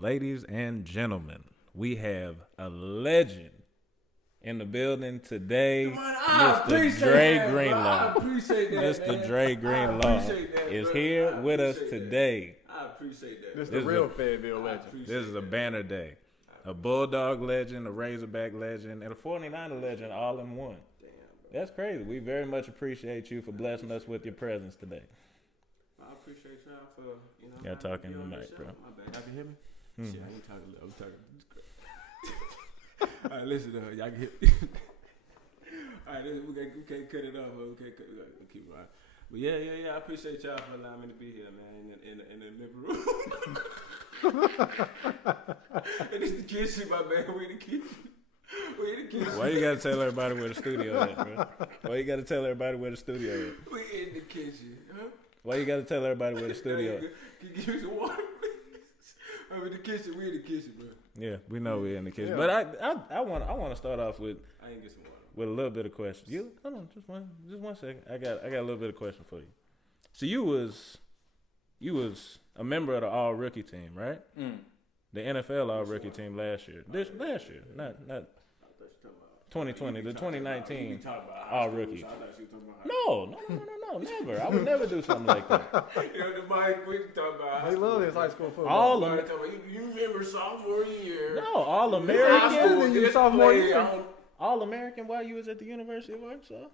Ladies and gentlemen, we have a legend in the building today. Mr. Dre Greenlaw. Mr. Dre Greenlaw is here with us today. I appreciate that. This is the real Fayetteville legend. This is a banner day. A Bulldog legend, a Razorback legend, and a 49er legend all in one. That's crazy. We very much appreciate you for blessing us with your presence today. I appreciate y'all for, Y'all talking to the mic, bro. My bad. Y'all can hear me? Mm-hmm. Shit, I ain't talking. I'm talking. All right, listen, y'all can hear All right, listen, we can't cut it off. We can't cut it off. We'll keep it right. But yeah. I appreciate y'all for allowing me to be here, man, in the living room. And this the kitchen, my man. We in the kitchen. Why you gotta tell everybody where the studio at, bro? Why you gotta tell everybody where the studio at? We in the kitchen, huh? Why you gotta tell everybody where the studio at? Can you give me some water, please? I'm in the kitchen. We in the kitchen, bro. Yeah, we know we're in the kitchen. Yeah. But I want to start off with I ain't get some water. with a little bit of question. You hold on, just one second. I got a little bit of question for you. So you was a member of the All Rookie team, right? The NFL All Rookie team last year. Last year, not 2020, the 2019 All Rookie. No, never. I would never do something like that. The mic, we talk about He loves his high school football. You remember sophomore year? No, All American. Sophomore year. All American while you was at the University of Arkansas.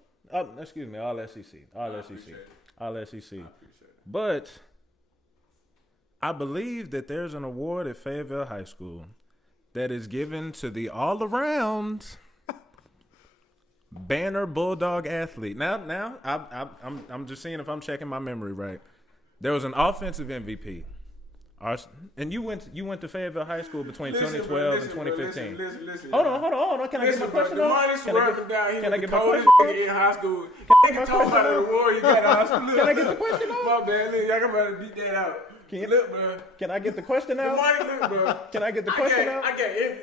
Excuse me, All SEC. All SEC. But I believe that there's an award at Fayetteville High School that is given to the all-around banner Bulldog athlete. Now, I'm just seeing if I'm checking my memory right. There was an offensive MVP. And you went to Fayetteville High School between 2012 and 2015. Listen. Hold on. Can I get my question on? Can I get my question on? In high school. Can I talk about the award you got in high school? Can I get the question on? My bad. Look, y'all about to beat that out. Look, bro. Can I get the question out? Damani, look, bro. Can I get the question out?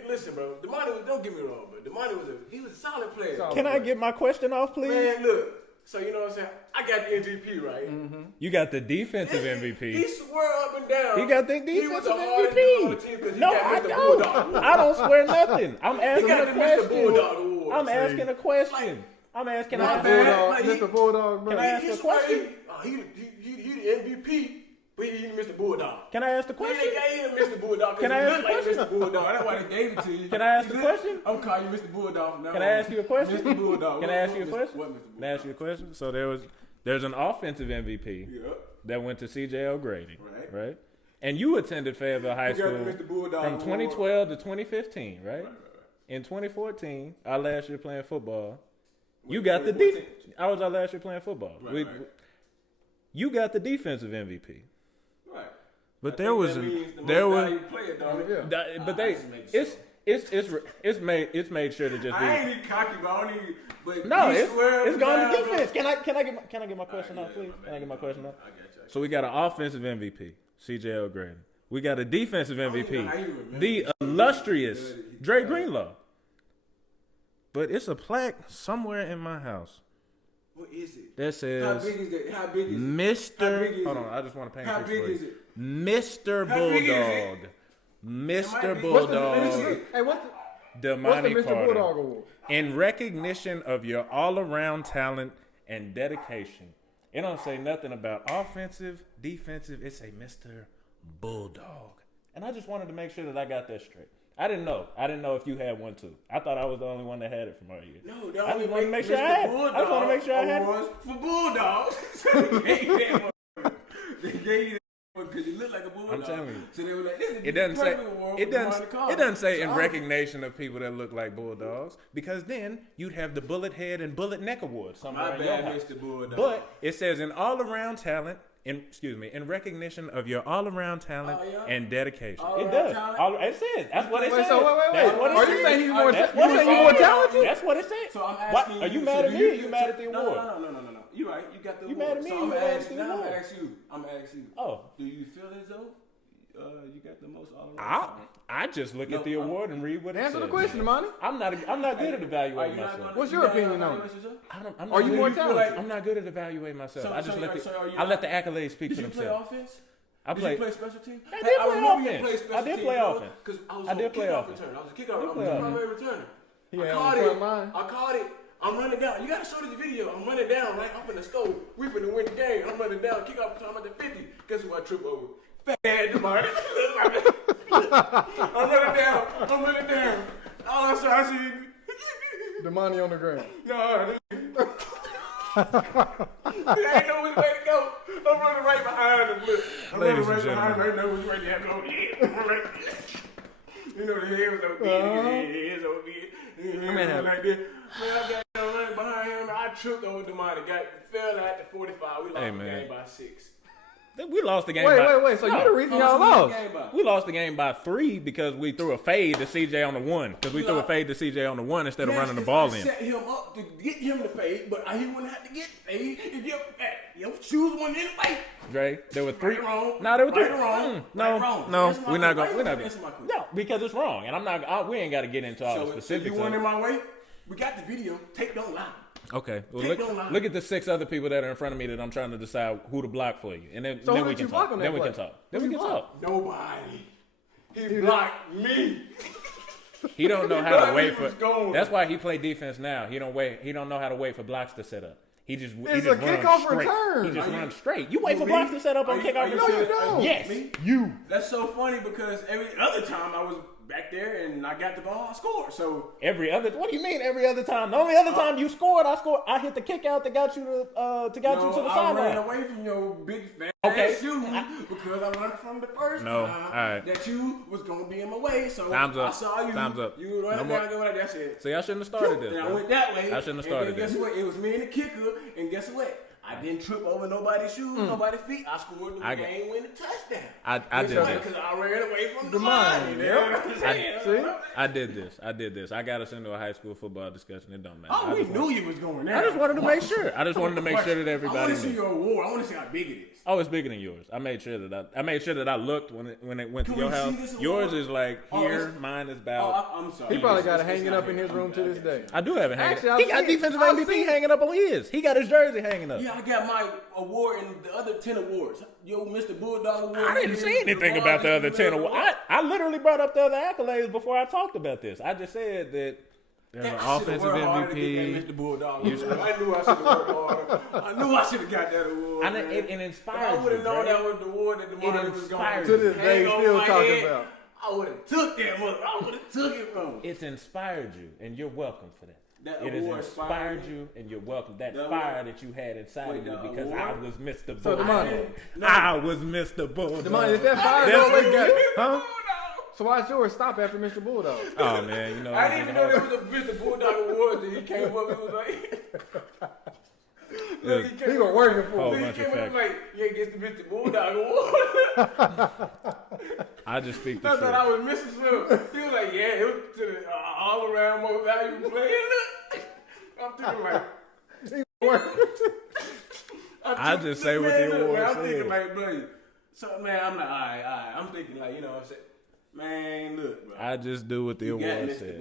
Listen, bro. Damani don't get me wrong, bro. Damani was a solid player. Can I get my question off, please? Man, look. So you know what I'm saying? I got the MVP, right? Mm-hmm. You got the defensive MVP. He swore up and down. He got the defensive MVP. No, I don't. I don't swear nothing. I'm asking a question. I'm asking a question. I'm asking a question. Mr. Bulldog, bro. Can I ask a question? He the MVP. But he Mr. Bulldog. Can I ask the question? They gave him Mr. Bulldog. Can I ask the question? Mr. Bulldog. That's why they gave it to you. Can I ask the question? I'm calling you Mr. Bulldog from now on. Can I ask you a question? Mr. Bulldog. Can I ask you a question? What, Mr. Bulldog? Can I ask you a question? So there's an offensive MVP that went to C.J. O'Grady, right? And you attended Fayetteville High School from 2012 to 2015, right? In 2014, our last year playing football, you got the defense. I was our last year playing football. You got the defensive MVP. Right. But it's made sure to just be. I ain't even cocky, but I don't even. But no, it's gone to defense. Can I get my question out, please? Can I get my question out? I got you. So we got an offensive MVP, C.J. O'Grady. We got a defensive MVP, the illustrious Dre Greenlaw. But it's a plaque somewhere in my house. What is it? That says, how big is it? Mr. Hold on, I just want to paint a picture for you. Mr. Bulldog. Mr. Bulldog. Hey, what's the Damani Mr. Bulldog award? In recognition of your all-around talent and dedication. It don't say nothing about offensive, defensive. It say Mr. Bulldog. And I just wanted to make sure that I got that straight. I didn't know if you had one too. I thought I was the only one that had it from our year. No, I just wanted to make sure I had it. I just want to make sure I had it. For Bulldogs. They gave that one. They gave you that one because you look like a Bulldog. I'm telling you. So they were like, this is It doesn't say in recognition. recognition of people that look like Bulldogs, because then you'd have the Bullet Head and Bullet Neck Awards somewhere My in your bad, house. Mr. Bulldog. But it says in all-around talent, in recognition of your all-around talent and dedication. All-around It does. talent? It says. That's what it says. So wait. That's what it Are says. you saying he's more? That's You what it saying he's more says. talented? That's what it says. So I'm asking Are you you, mad so at do me you or you feel- mad at the No, award? No. You're right. You got the You award. mad at me, So you I'm mad gonna at ask the you. Now I'm award. gonna ask you. Oh. Do you feel as though you got the most all-around? I just look at the award and read what it says. Answer the question, Damani. I'm not good at evaluating myself. What's your opinion on it? I'm Are you more good- talented? I'm not good at evaluating myself. So- I just so let are you I let the accolades speak Did for you play themselves. offense? I played. Did you play special teams? I did play offense. I did play offense. Because I did play offense. Return. I was a kickoff. I was a primary returner. I caught it. I'm running down. You gotta show this video. I'm running down, right? I'm finna score. We finna win the game. I'm running down. Kickoff return. I'm at the 50. Guess who I trip over? Fat Damani. I'm running down. All I saw, I see Damani on the ground. No. I ain't know which way to go. I'm running right behind him. Look. I'm running right behind him. I know which way to go. You know, the hair was OD. The head's OD. Like this. Man, I got running behind him. I tripped over Damani. Fell at the 45. We lost the game by 6. We lost the game. Wait. So you're the reason y'all lost. We lost the game by 3 because we threw a fade to CJ on the 1. Because we threw a fade to CJ on the 1 instead of running the ball in. Set him up to get him to fade, but he wouldn't have to get fade if your shoes went in the way. Dre, there were 3. Right wrong. No, there were 3. Right wrong. No, we're not going. No, No, because it's wrong, and I'm not. We ain't got to get into all the specifics. So you went in my way. We got the video. Tape don't lie. Okay. Well, look at the 6 other people that are in front of me that I'm trying to decide who to block for you, and then we can talk. Then we can talk. Nobody. He blocked me. He don't know how to wait for. That's why he play defense now. He don't know how to wait for blocks to set up. He just it's a kickoff return. He just runs straight. You wait for blocks to set up on kickoff return. No, you don't. Yes, you. That's so funny because every other time I was back there and I got the ball, I scored. So what do you mean every other time? The only other time you scored, I scored. I hit the kick out that got you to you to the sideline. I ran away from your big fat shoe because I learned from the first time that you was gonna be in my way. So I saw you. Time's up. You were running down, going like that. Shit. See, I shouldn't have started this. And I went that way. I shouldn't have started this. Guess what? It was me and the kicker. And guess what? I didn't trip over nobody's shoes, nobody's feet. I scored the game-winning touchdown. I did this because I ran away from the line. You know what I'm saying? I did this. I got us into a high school football discussion. It don't matter. Oh, we knew you was going there. I just wanted to make sure. That everybody. I want to see your award. I want to see how big it is. Oh, it's bigger than yours. I made sure that I looked when it went to your house. Yours is like here. Mine is about. I'm sorry. He probably got it hanging up in his room to this day. I do have it hanging. He got defensive MVP hanging up on his. He got his jersey hanging up. Yeah, I got my award and the other 10 awards. Yo, Mr. Bulldog Award. I didn't say anything about the other 10 awards. I literally brought up the other accolades before I talked about this. I just said that there's an offensive MVP. Mr. Bulldog. I knew I should have worked harder. I knew I should have got that award. And it inspired you. I would have known that was the award that the Martin was going to this day, still talking about. I would have took that mother. I would have took it from him. It's inspired you, and you're welcome for that. It has inspired you, and you're welcome. That fire that you had inside of you because I was Mr. So Bulldog. I was Mr. Bulldog. Damani, is that fire always got it? Huh? So why's yours stop after Mr. Bulldog? Oh, man, you know. I didn't even know there was a Mr. Bulldog award that he came up and was like... He was working for him. He came up like, yeah, gets the Mr. Bulldog award. I just speak the truth. I thought I was missing something. He was like, yeah, it was to the all-around most valuable player. I'm thinking like... I just say what the award says. I'm thinking like, buddy. So, man, I'm like, all right. I'm thinking like, you know what I'm saying? Man, look, bro. I just do what the award says.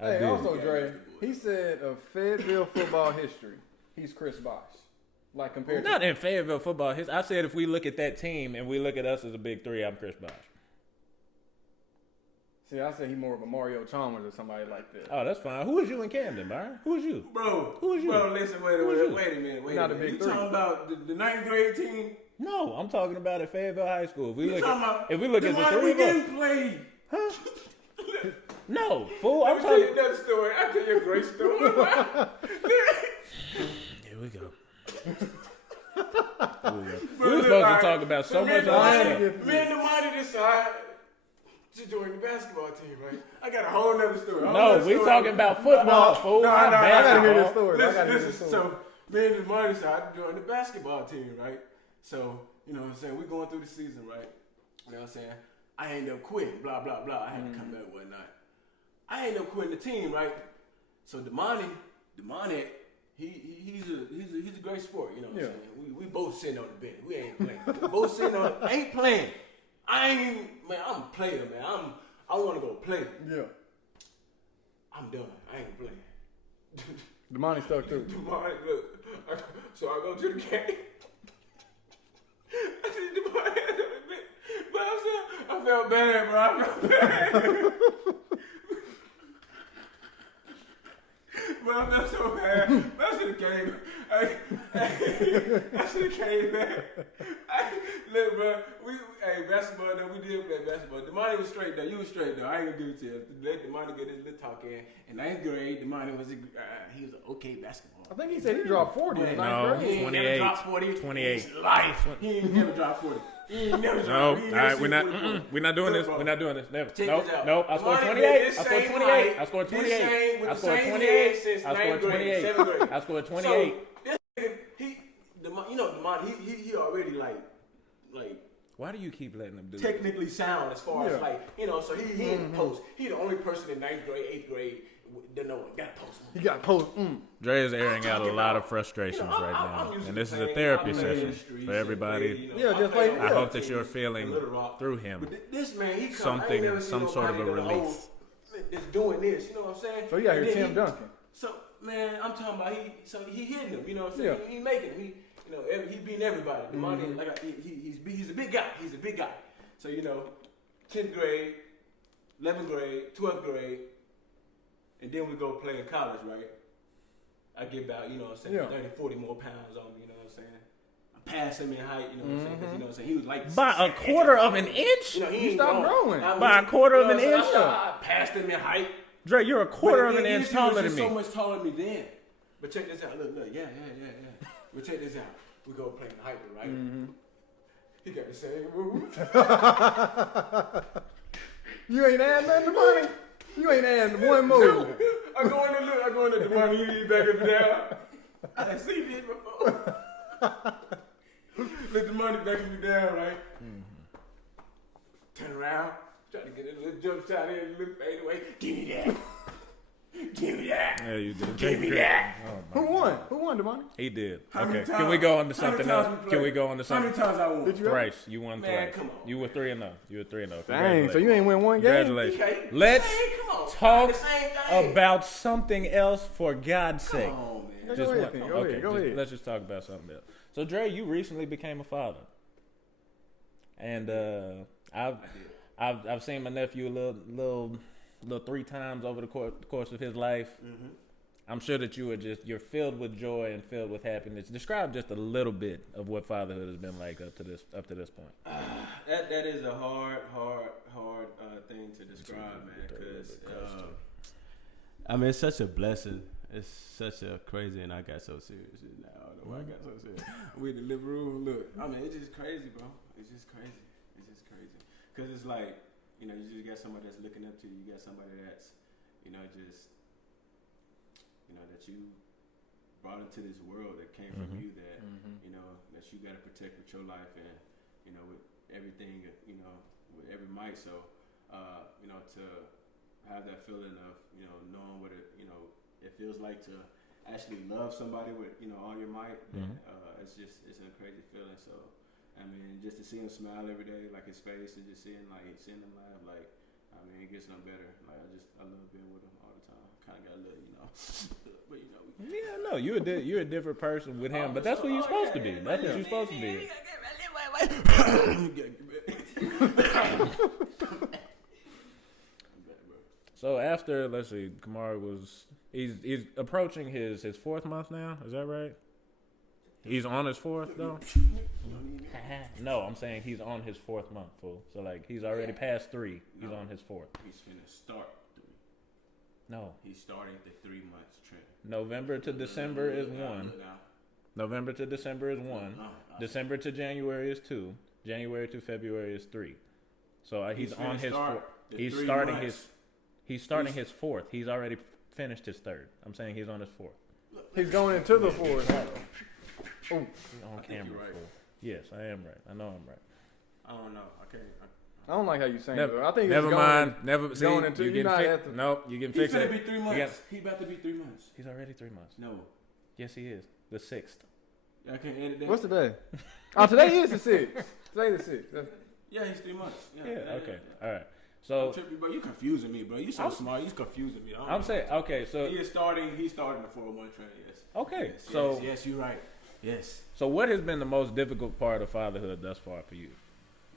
Hey, also, Dre, he said of Fayetteville football history, he's Chris Bosh. Like compared Not in Fayetteville football history. I said if we look at that team and we look at us as a big 3, I'm Chris Bosh. See, I said he more of a Mario Chalmers or somebody like that. Oh, that's fine. Who is you in Camden, Byron? Who is you? Bro. Who is you? Bro, listen, wait a minute. Not a big 3. You talking about the 9th grade team? No, I'm talking about at Fayetteville High School. If we look at the 3 we didn't play. Huh? No, fool. I'm talking. I'll tell you another story. I'll tell you a great story. Here we go. We were supposed to talk about so much other stuff. Me and Damani decided to join the basketball team, right? I got a whole nother story. No, we talking about football, fool. No, I gotta hear this story. Listen, so me and Damani decided to join the basketball team, right? So, you know what I'm saying? We're going through the season, right? You know what I'm saying? I ended up quitting, blah, blah, blah. I had to come back and whatnot. I ended up quitting the team, right? So Damani, he's a great sport, you know what I'm saying? We both sitting on the bench. We ain't playing. We both sitting on ain't playing. I'm a player, man. I want to go play. Yeah. I'm done. I ain't playing. Damani stuck too. Damani, look. So I go to the game. I see Damani. felt bad, bro. I felt bad. Bro, I felt so bad. I should have came. I should have came back. Look, bro. Hey, basketball, though, we did play basketball. Damani was straight, though. You was straight, though. I ain't gonna give it to you. Let Damani get his little talk in. In 9th grade, Damani was he was an okay basketball. I think he said he dropped 40 in 9th grade. He ain't never dropped 40. 28. In his life. He ain't never dropped 40. He ain't never dropped 40. No, all right, we're not doing this. We're not doing this. Never. Check Nope, this out. nope. I scored 28. I scored 28. I scored 28. I scored 28. I scored 28. I scored 28. You know, Damani, he already like. Why do you keep letting them do technically sound as far as like, you know, so he didn't post. He the only person in 9th grade, 8th grade that no one got post. He got post. Dre is airing out a lot of frustrations right now, and this is a therapy session for everybody. Just like I hope that you're feeling through him this man, he something, some sort of a release. Is doing this, you know what I'm saying? So you out here Tim Duncan. So man, I'm talking about he hitting him, you know what I'm saying? He making him. You know, he beating everybody. Damani, like he's a big guy. He's a big guy. So you know, 10th grade, 11th grade, 12th grade, and then we go play in college, right? I get about, you know what I'm saying, 30, 40 more pounds on me, you know what I'm saying? I pass him in height, you know what I'm saying? Because you know what I'm saying, he was like by a quarter of an inch. You know, he stopped growing. By a quarter of an inch. I passed him in height. Dre, you're a quarter of an inch taller than me. So much taller than me then. But check this out. Look, yeah. But check this out. We go play in hyper, right? He got the same moves. You ain't adding nothing to money. You ain't adding one move. I go in the money. He back up and down. I seen this before. Let the money back up and down, right? Turn around, try to get a little jump shot in, a little fade away. Give me that. Give me that. Yeah, you did. Give me that. Who won? Who won, Damani? He did. How many Okay. times- Can we go on to how many something times else? we Can we played? go on to How something? many times I won? Did you Thrice. You won Man, twice. come on. You were 3-0. You were 3-0. Dang, so you ain't win one game? Congratulations. Okay. Let's Come on. talk The same thing. about something else for God's sake. Come on, man. Go ahead, one. go ahead, go ahead. Let's just talk about something else. So Dre, you recently became a father, and I've seen my nephew a little 3 times over the course of his life. I'm sure that you're filled with joy and filled with happiness. Describe just a little bit of what fatherhood has been like up to this point. That is a hard thing to describe, man. Because I mean, it's such a blessing. It's such a crazy, and I got so serious now. I don't know why I got so serious. We in the living room. Look, I mean, it's just crazy, bro. It's just crazy. Because it's like, you know, you just got somebody that's looking up to you. You got somebody that's, you know, just, you know, that you brought into this world that came from you that, you know, that you got to protect with your life and, you know, with everything, you know, with every might. So, you know, to have that feeling of, you know, knowing what it, you know, it feels like to actually love somebody with, you know, all your might, it's a crazy feeling. So, I mean, just to see him smile every day, like his face, and just seeing him laugh, like, I mean, it gets no better. Like, I love being with him all the time. Kind of got a little, you know, but you know. Yeah, no, you're a different person with him, but that's what you're supposed to be. That's what you're supposed to be. So after, let's see, Kamar he's approaching his 4th month now. Is that right? He's on his 4th though. No, I'm saying he's on his 4th month, fool. So like he's already past 3. He's on his 4th. He's finna start 3. No. He's starting the 3 months trend. November to December is 1. November to December is 1. December to January is 2. January to February is 3. So he's on his 4th. He's starting his 4th. He's already finished his 3rd. I'm saying he's on his 4th. He's going into the 4th. Oh, on camera. Right. Yes, I am right. I know I'm right. I don't know. I don't like how you saying it. Never, I think never it's mind. Going, never see. going into, You you're getting not fixed? at the, Nope. You getting He's fixed? gonna be 3 months. He about to be 3 months. He's already 3 months. No. Yes, he is. The 6th. I can't edit that. What's today? Oh, today is the 6th. Today the 6th. Yeah, he's 3 months. Yeah. Okay. All right. So, bro, you confusing me, bro. You so smart. You confusing me. I'm saying, okay. So he's starting the 4-month trend. Yes. Okay. Yes, so yes, you're right. Yes. So what has been the most difficult part of fatherhood thus far for you?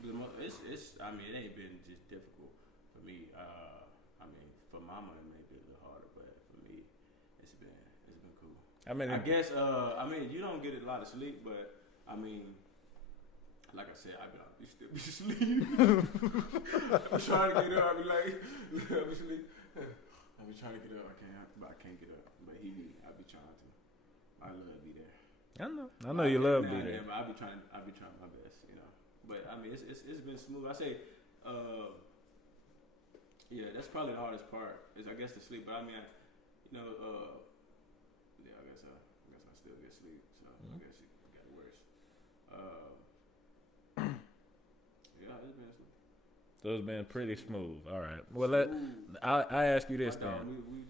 It's. I mean, it ain't been just difficult for me. I mean, for mama it may be a little harder, but for me, it's been cool. I guess. I mean, you don't get a lot of sleep, but I mean, like I said, you still be asleep. I'm trying to get up. I be like, I be asleep. I be trying to get up. I can't get up. But I be trying to. I love to be there. I know you love to be there. I be trying my best, you know. But I mean, it's been smooth. I say, yeah, that's probably the hardest part. Is I guess the sleep. But I mean, yeah, I guess I still get sleep. So I guess it got worse. Yeah, it's been smooth. So it's been pretty smooth. All right. Well, I ask you this then. We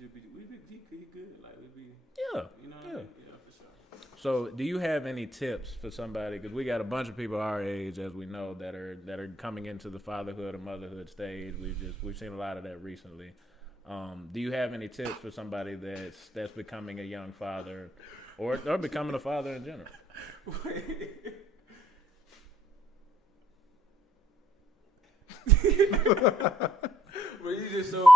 be good. Like we be. Yeah. You know. What I mean? Yeah, for sure. So, do you have any tips for somebody? Because we got a bunch of people our age, as we know, that are coming into the fatherhood or motherhood stage. We've seen a lot of that recently. Do you have any tips for somebody that's becoming a young father, or becoming a father in general? Bro, you just so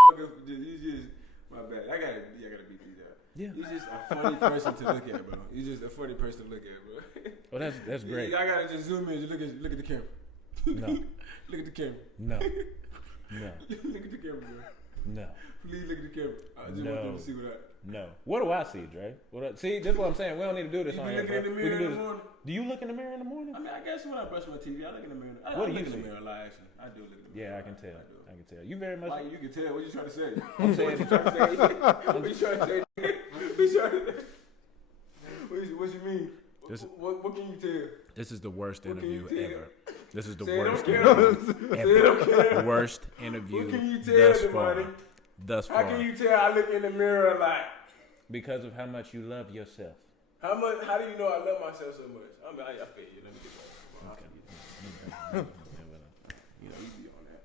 my bad. I gotta beat these up. Yeah. You're just a funny person to look at, bro. You're just a funny person to look at, bro. Well, that's great. I gotta just zoom in. Just look at the camera. No. Look at the camera. No. Look at the camera, bro. No. Please look at the camera. I just want them to see what I. No. What do I see, Dre? See, this is what I'm saying. We don't need to do this you on here. You look in the mirror in the morning. Do you look in the mirror in the morning? I mean, I guess when I brush my teeth, I look in the mirror. What do you look see? in the mirror a lot, actually. I do look in the mirror. Yeah, I can tell. I can tell. You very much. Why you can tell? What you trying to say? I'm saying. What you trying to say? What you trying to say? What you mean? What can you tell? This is the worst interview ever. This is the say worst interview ever. Worst interview what can you tell, thus far. Damani? Thus far. How can you tell I look in the mirror a lot? Because of how much you love yourself. How do you know I love myself so much? I mean, I feel you. Let me get that. Okay. You be on that.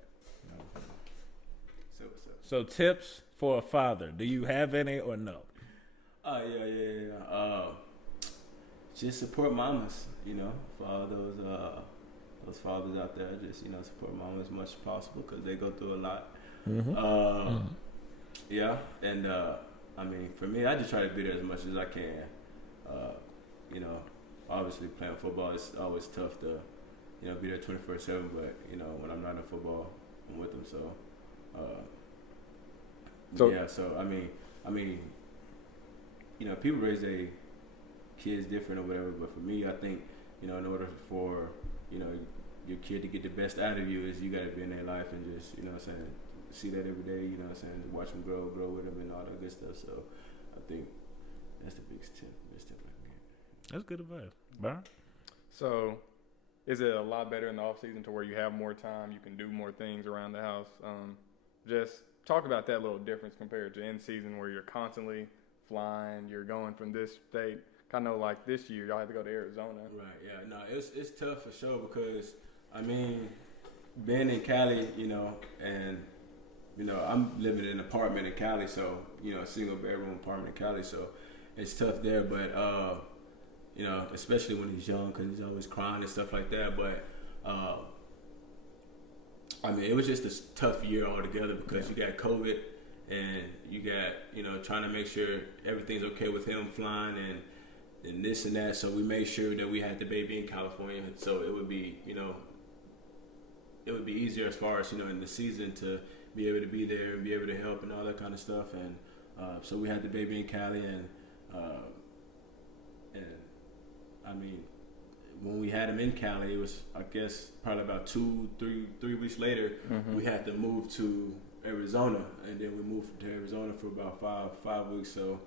So what's up? So tips for a father. Do you have any or no? Yeah. Just support mamas, for all those fathers out there. Just, support mama as much as possible because they go through a lot. Mm-hmm. Yeah, and I mean, for me, I just try to be there as much as I can. Obviously playing football, it's always tough to, be there 24/7. But when I'm not in football, I'm with them. So I mean, people raise their kids different or whatever. But for me, I think, in order for your kid to get the best out of you, is you got to be in their life and just, see that every day. Watch them grow with them and all that good stuff. So I think that's the biggest tip I can get. That's good advice. Byron? So, is it a lot better in the off season to where you have more time, you can do more things around the house? Just talk about that little difference compared to in season where you're constantly flying, you're going from this state. Kind of like this year, y'all had to go to Arizona. Right. Yeah. No, it's tough for sure because being in Cali, and I'm living in an apartment in Cali, so a single bedroom apartment in Cali, so it's tough there. But especially when he's young, because he's always crying and stuff like that. But it was just a tough year altogether because you got COVID and you got trying to make sure everything's okay with him flying and this and that. So we made sure that we had the baby in California, so it would be it would be easier as far as in the season to be able to be there and be able to help and all that kind of stuff. And so we had the baby in Cali, and when we had him in Cali, it was, I guess, probably about 3 weeks later, we had to move to Arizona, and then we moved to Arizona for about five weeks. So,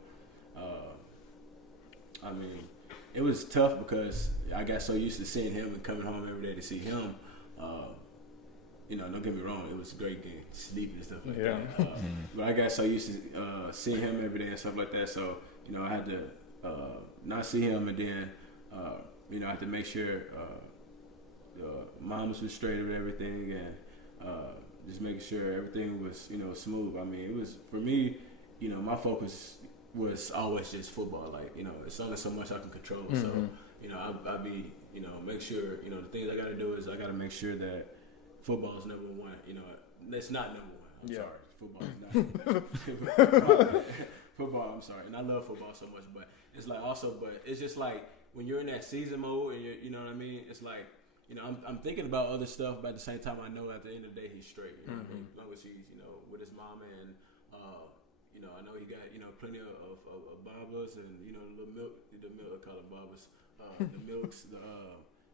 it was tough because I got so used to seeing him and coming home every day to see him. Don't get me wrong, it was a great game, sleeping and stuff like that. But I got so used to seeing him every day and stuff like that. So, I had to not see him, and then I had to make sure moms was straight with everything, and just making sure everything was smooth. It was, for me, my focus was always just football. Like, it's only so much I can control. So, I'll be, make sure, the things I got to do is I got to make sure that football is number one. You know, it's not number one. I'm sorry, football is not. Football. I'm sorry, and I love football so much, but it's like also, but it's just like when you're in that season mode, and you know what I mean. It's like, you know, I'm thinking about other stuff, but at the same time, I know at the end of the day he's straight. You know what I mean? As long as he's, you know, with his mama and. You know, I know he got, you know, plenty of bobbers and, you know, the milk, I call it bobbers, the milks,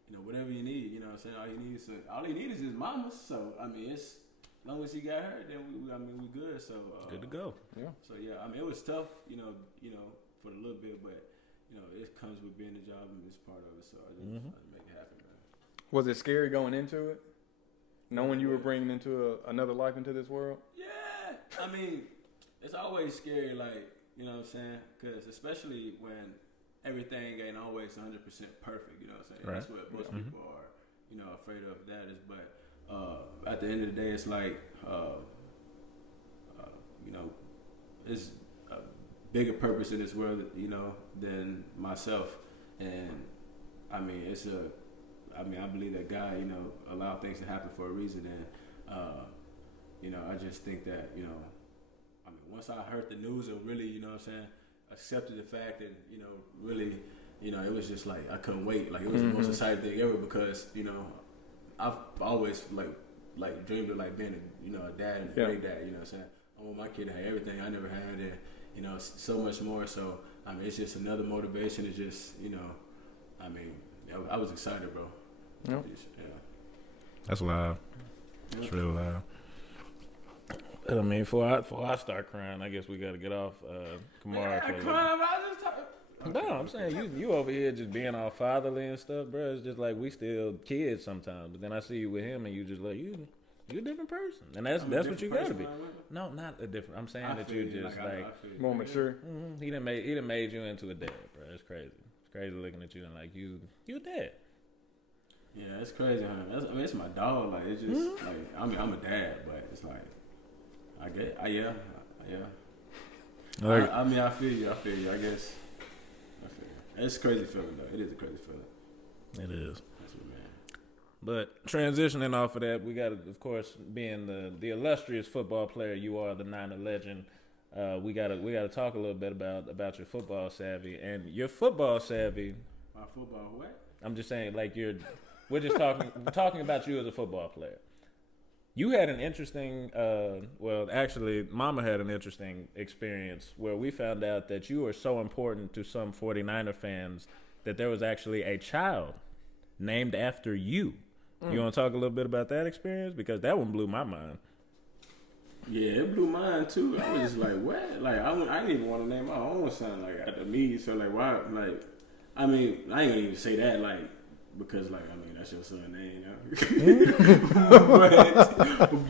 you know, whatever you need, you know what I'm saying? All he needs is his mama. So, I mean, as long as he got her, then we good. So, good to go. Yeah. So, yeah, I mean, it was tough, you know, for a little bit, but, you know, it comes with being a job and it's part of it. So, I just make it happen, man. Was it scary going into it? Knowing you were bringing into another life into this world? Yeah. I mean, it's always scary, like, you know what I'm saying? Because especially when everything ain't always 100% perfect, you know what I'm saying? Right. That's what most people are, you know, afraid of that is. But at the end of the day, it's like, you know, it's a bigger purpose in this world, you know, than myself. And, I mean, I believe that God, you know, allowed things to happen for a reason. And, you know, I just think that, you know, once I heard the news and really, you know what I'm saying, accepted the fact and, you know, really, you know, it was just like, I couldn't wait. Like, it was the most exciting thing ever because, you know, I've always, like dreamed of, like, being, a dad and a great dad, you know what I'm saying? I want my kid to have everything I never had and, you know, so much more. So, I mean, it's just another motivation. It's just, you know, I mean, I was excited, bro. Yep. Yeah. That's loud. It's real loud. I mean, before I start crying, I guess we got to get off Kamara. No, I'm saying you over here just being all fatherly and stuff, bro. It's just like we still kids sometimes. But then I see you with him, and you just like you're a different person, and that's what you got to be. No, not a different. I'm saying that you just like more mature. Mm-hmm. He done made you into a dad, bro. It's crazy. It's crazy looking at you and like you a dad. Yeah, it's crazy, huh? I mean, it's my dog. Like it's just like I mean, I'm a dad, but it's like. Yeah. Like, I mean, I feel you. I guess. I feel you. It's a crazy feeling, though. It is a crazy feeling. It is. That's what, man. But transitioning off of that, we got to, of course, being the illustrious football player you are, the Niner legend. We gotta talk a little bit about your football savvy and your football savvy. My football what? I'm just saying, like we're just talking about you as a football player. You had an interesting, actually, Mama had an interesting experience where we found out that you were so important to some 49er fans that there was actually a child named after you. You want to talk a little bit about that experience? Because that one blew my mind. Yeah, it blew mine, too. I was just like, what? Like, I didn't even want to name my own son, like, after me. So, like, why? Like, I mean, I ain't going to even say that, like, because, like, I mean, that's your son's name, you know?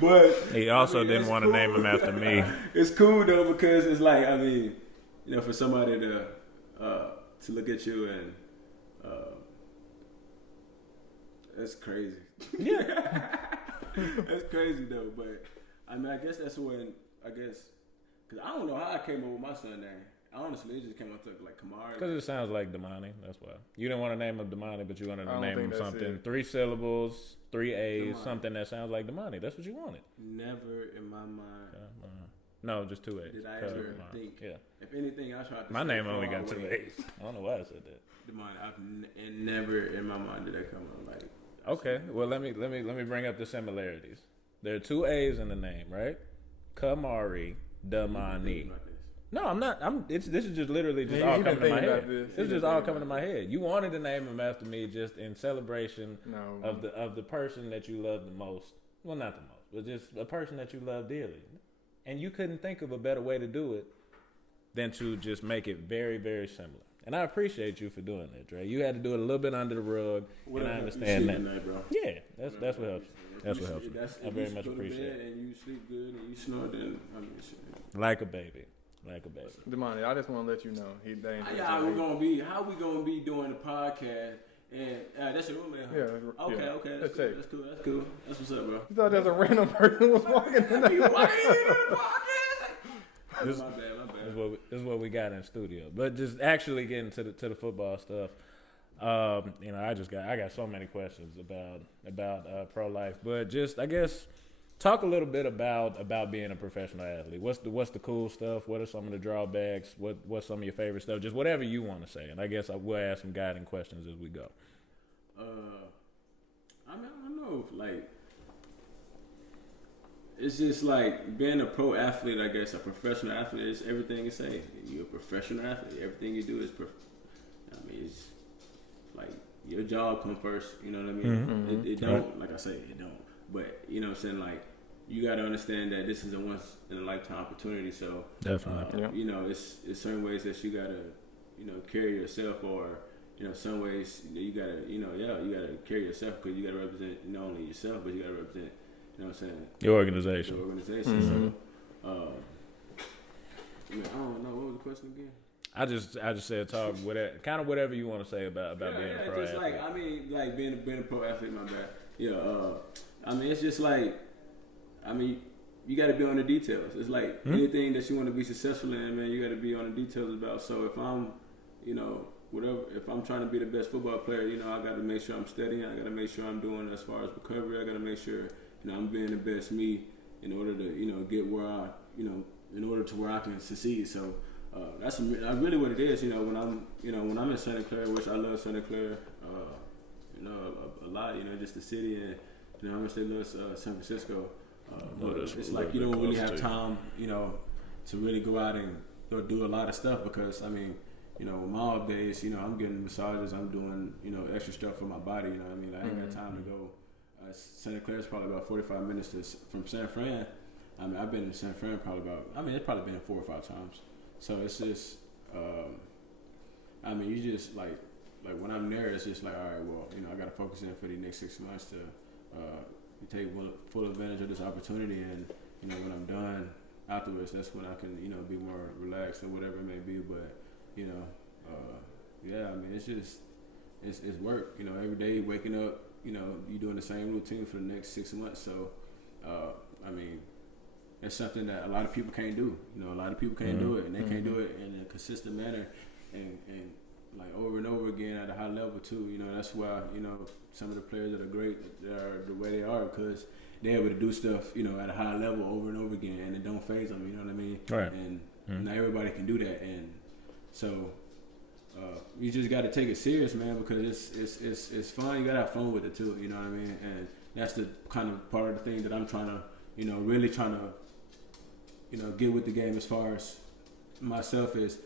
but he also didn't want to name him after me. It's cool, though, because it's like, I mean, you know, for somebody to look at you and that's crazy. Yeah. That's crazy, though. But, I mean, I guess that's when, because I don't know how I came up with my son's name. Honestly, it just came up to like Kamara. Because it sounds like Damani. That's why. You didn't want to name him Damani, but you wanted to name him something. 3 syllables, 3 A's, Damani. Something that sounds like Damani. That's what you wanted. Never in my mind. No, just 2 A's. Did I ever think? Yeah. If anything, I tried to. My name only got 2 A's. I don't know why I said that. Damani. And never in my mind did that come up. Like. Okay. Well, let me bring up the similarities. There are 2 A's in the name, right? Kamari Damani. No, I'm not. This is just literally just all coming to my head. This is just all coming to my head. You wanted to name him after me just in celebration of the person that you love the most. Well, not the most, but just a person that you love dearly. And you couldn't think of a better way to do it than to just make it very, very similar. And I appreciate you for doing that, Dre. You had to do it a little bit under the rug, and I understand that. Tonight, bro. Yeah, that's what helps. That's what helps. I very much appreciate it. And you sleep good and you snore, then I mean, shit. Like a baby. Damani, I just want to let you know how we gonna be doing the podcast? And that's your roommate, huh? Yeah. Okay. That's cool. That's what's up, bro. You thought there's a random person was walking in the podcast? My bad. This is what we got in the studio. But just actually getting to the football stuff. I got so many questions about pro life, but just I guess talk a little bit about being a professional athlete. What's the cool stuff? What are some of the drawbacks? What's some of your favorite stuff? Just whatever you want to say, and I guess I will ask some guiding questions as we go. I don't know, like. It's just like being a pro athlete, I guess, a professional athlete is everything you say. You're a professional athlete. Everything you do is it's like your job comes first, you know what I mean? Mm-hmm. It don't, like I say, it don't. But, you know what I'm saying, like, you got to understand that this is a once-in-a-lifetime opportunity. So, definitely. You know, it's certain ways that you got to, you know, carry yourself or, you know, some ways you got to, you got to carry yourself because you got to represent not only yourself, but you got to represent, you know what I'm saying? Your organization. Mm-hmm. So, I don't know. What was the question again? I just said talk kind of whatever you want to say about being a pro just athlete. Like, I mean, like being a pro athlete, my bad. Yeah, I mean, it's just like, I mean, you got to be on the details. It's like anything that you want to be successful in, man, you got to be on the details about. So if I'm, you know, if I'm trying to be the best football player, you know, I got to make sure I'm studying. I got to make sure I'm doing as far as recovery. I got to make sure, you know, I'm being the best me in order to, you know, get where I, you know, in order to where I can succeed. So that's really what it is. You know, when I'm in Santa Clara, which I love Santa Clara, you know, a lot. You know, just the city and you know how much they love San Francisco. But it's like you don't really have time, you know, to really go out and do a lot of stuff because I mean, you know, my off days, you know, I'm getting massages, I'm doing, you know, extra stuff for my body. You know what I mean? I ain't got time to go. Santa Clara is probably about 45 minutes from San Fran. I mean, I've been in San Fran it's probably been 4 or 5 times. So it's just, I mean, you just like when I'm there, it's just like, all right, well, you know, I got to focus in for the next 6 months to take full advantage of this opportunity. And, you know, when I'm done afterwards, that's when I can, you know, be more relaxed or whatever it may be. But, you know, yeah, I mean, it's just, it's work, you know, every day waking up, you know, you're doing the same routine for the next 6 months. So, I mean, it's something that a lot of people can't do. You know, a lot of people can't do it, and they can't do it in a consistent manner and like over and over again at a high level too. You know, that's why, you know, some of the players that are great, that are the way they are because they're able to do stuff, you know, at a high level over and over again, and it don't faze them. You know what I mean? Right. And not everybody can do that, and so. You just got to take it serious, man, because it's fun. You got to have fun with it too, you know what I mean? And that's the kind of part of the thing that I'm trying to, you know, really trying to, you know, get with the game as far as myself is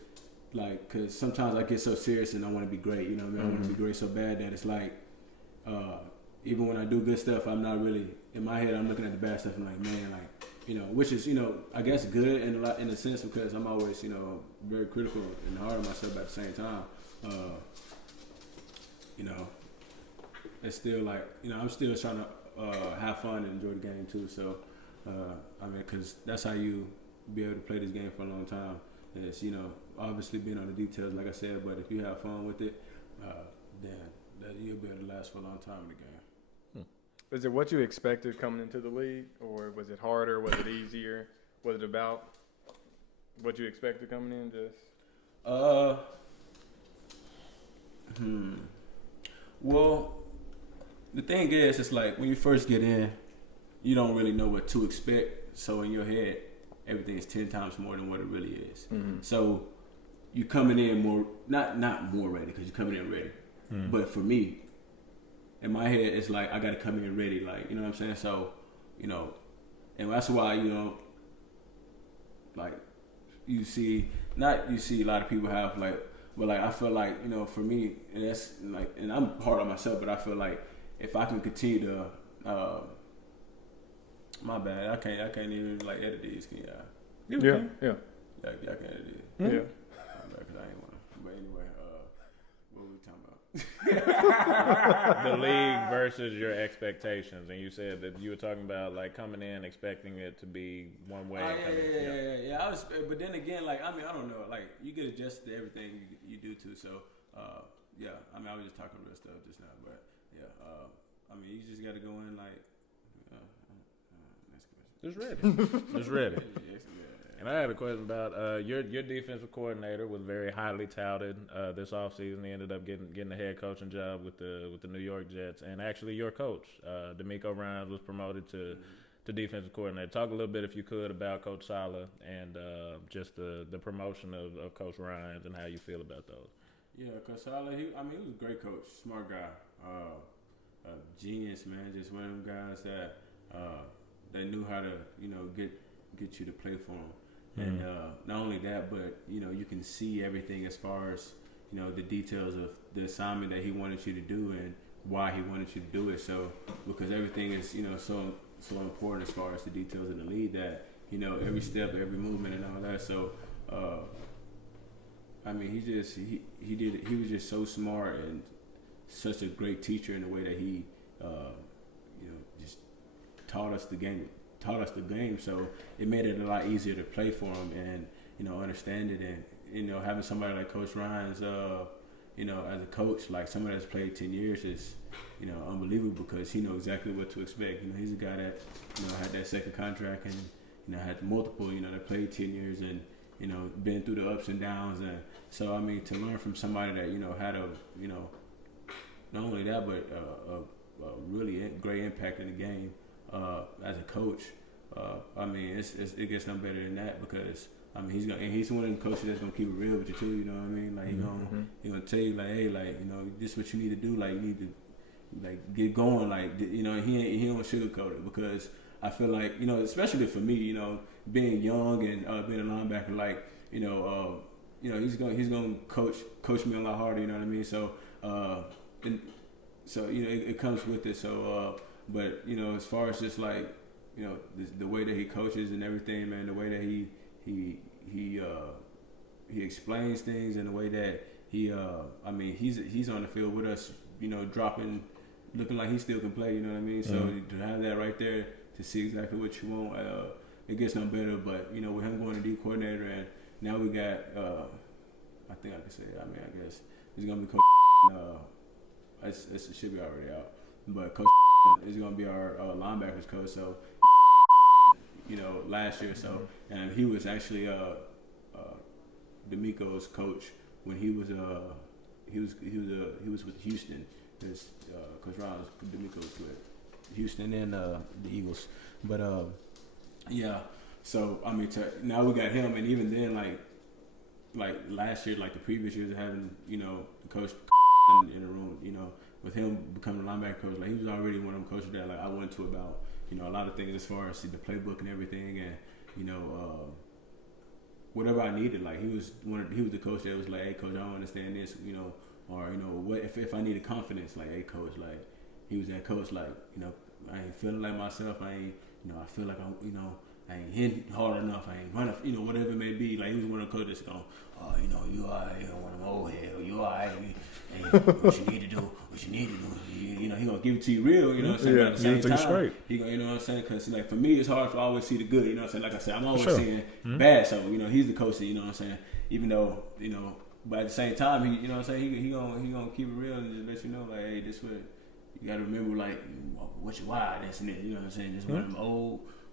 like, because sometimes I get so serious and I want to be great, you know what I mean? I want to be great so bad that it's like, even when I do good stuff, I'm not really, in my head, I'm looking at the bad stuff and like, man, like, you know, which is, you know, I guess good in a sense because I'm always, you know, very critical and hard on myself at the same time. You know, it's still like, you know, I'm still trying to have fun and enjoy the game too. So, I mean, because that's how you be able to play this game for a long time. It's, you know, obviously being on the details, like I said, but if you have fun with it, then you'll be able to last for a long time in the game. Was it what you expected coming into the league, or was it harder? Was it easier? Was it about what you expected coming in? Just well, the thing is, it's like when you first get in, you don't really know what to expect. So in your head, everything is 10 times more than what it really is. So you coming in more, not more ready, because you're coming in ready. But for me, in my head, it's like I got to come in ready, like, you know what I'm saying? So, you know, and that's why, you know, like you see a lot of people have like, but like I feel like, you know, for me, and that's like, and I'm hard on myself, but I feel like if I can continue to, my bad, I can't even like edit these, can y'all? Yeah. Y'all can edit these. Yeah. Because I ain't want to. But anyway, what were we talking about? The league versus your expectations, and you said that you were talking about like coming in expecting it to be one way. Yeah. I was, but then again, like I mean, I don't know, like you get adjusted to everything you do too. So, yeah. I mean, I was just talking real stuff just now, but yeah. I mean, you just got to go in like. Next question. Just ready. And I had a question about your defensive coordinator was very highly touted this offseason. He ended up getting a head coaching job with the New York Jets, and actually your coach, D'Amico Ryans, was promoted to defensive coordinator. Talk a little bit, if you could, about Coach Saleh and just the promotion of Coach Ryans and how you feel about those. Yeah, Coach Saleh, he was a great coach, smart guy, a genius, man. Just one of them guys that knew how to get you to play for him. And not only that, but you can see everything as far as the details of the assignment that he wanted you to do and why he wanted you to do it. So because everything is so important as far as the details of the lead, that every step, every movement, and all that. So he was just so smart and such a great teacher in the way that he just taught us the game. So it made it a lot easier to play for him and understand it, and having somebody like Coach Ryans as a coach, like somebody that's played 10 years is unbelievable, because he knows exactly what to expect. He's a guy that had that second contract and had multiple that played 10 years and been through the ups and downs. And so to learn from somebody that had a not only that, but a really great impact in the game as a coach. It gets no better than that, because he's one of the coaches that's gonna keep it real with you too. You know what I mean? Like he gonna tell you like, hey, like this is what you need to do. Like you need to like get going. Like he don't sugarcoat it, because I feel like especially for me, being young and being a linebacker, like he's gonna coach me a lot harder. You know what I mean? So it comes with it. So but as far as just like the way that he coaches and everything, man, the way that he explains things, and the way that he's on the field with us, dropping, looking like he still can play. You know what I mean? So to have that right there, to see exactly what you want, it gets no better. But with him going to D coordinator, and now we got I think I can say it. I guess he's gonna be coach. It should be already out, but Coach is gonna be our linebackers coach. So last year, so and he was actually D'Amico's coach when he was with Houston. Because Coach Ryan was D'Amico's with Houston and the Eagles. But yeah, so now we got him, and even then, like last year, like the previous years, having the coach in the room, with him becoming a linebacker coach, like he was already one of them coaches that like I went to about a lot of things as far as the playbook and everything, and whatever I needed. Like he was the coach that was like, hey coach, I don't understand this, or what if I needed confidence, like, hey coach, like he was that coach, like I ain't feeling like myself, I ain't I feel like I ain't hitting hard enough, I ain't running, whatever it may be. Like he was one of the coaches going, oh, you alright, one of them old head, you alright, what you need to do, he gonna give it to you real, what I'm saying? Yeah, but at the same time, straight. he gonna, what I'm saying? Because like for me, it's hard to always see the good, what I'm saying? Like I said, I'm always seeing bad, so he's the coach, what I'm saying? Even though but at the same time, he, what I'm saying? He gonna keep it real and just let you know, like, hey, this what you gotta remember, like what your why, this and that, what I'm saying? Just one of them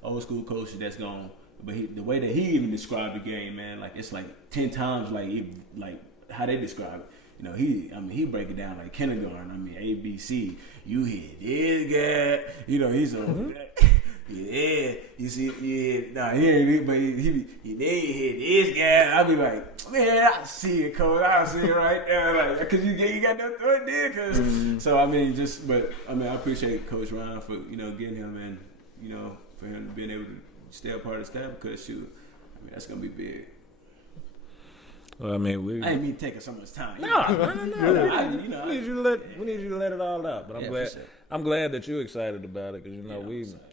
old school coaches that's gonna. But the way that he even described the game, man, like it's like 10 times like how they describe it. He break it down like kindergarten. A, B, C. You hit this guy. He's over that. Yeah, you see, yeah. Nah, he ain't. But he hit this guy. I'll be like, man, I see it, coach. I see it right there, like, cause you got no third there, cause. So I appreciate Coach Ryan for getting him, and for him being able to stay a part of the staff, because that's gonna be big. Well, I ain't mean taking so much time. No. We need you to let it all out. But I'm glad that you're excited about it, because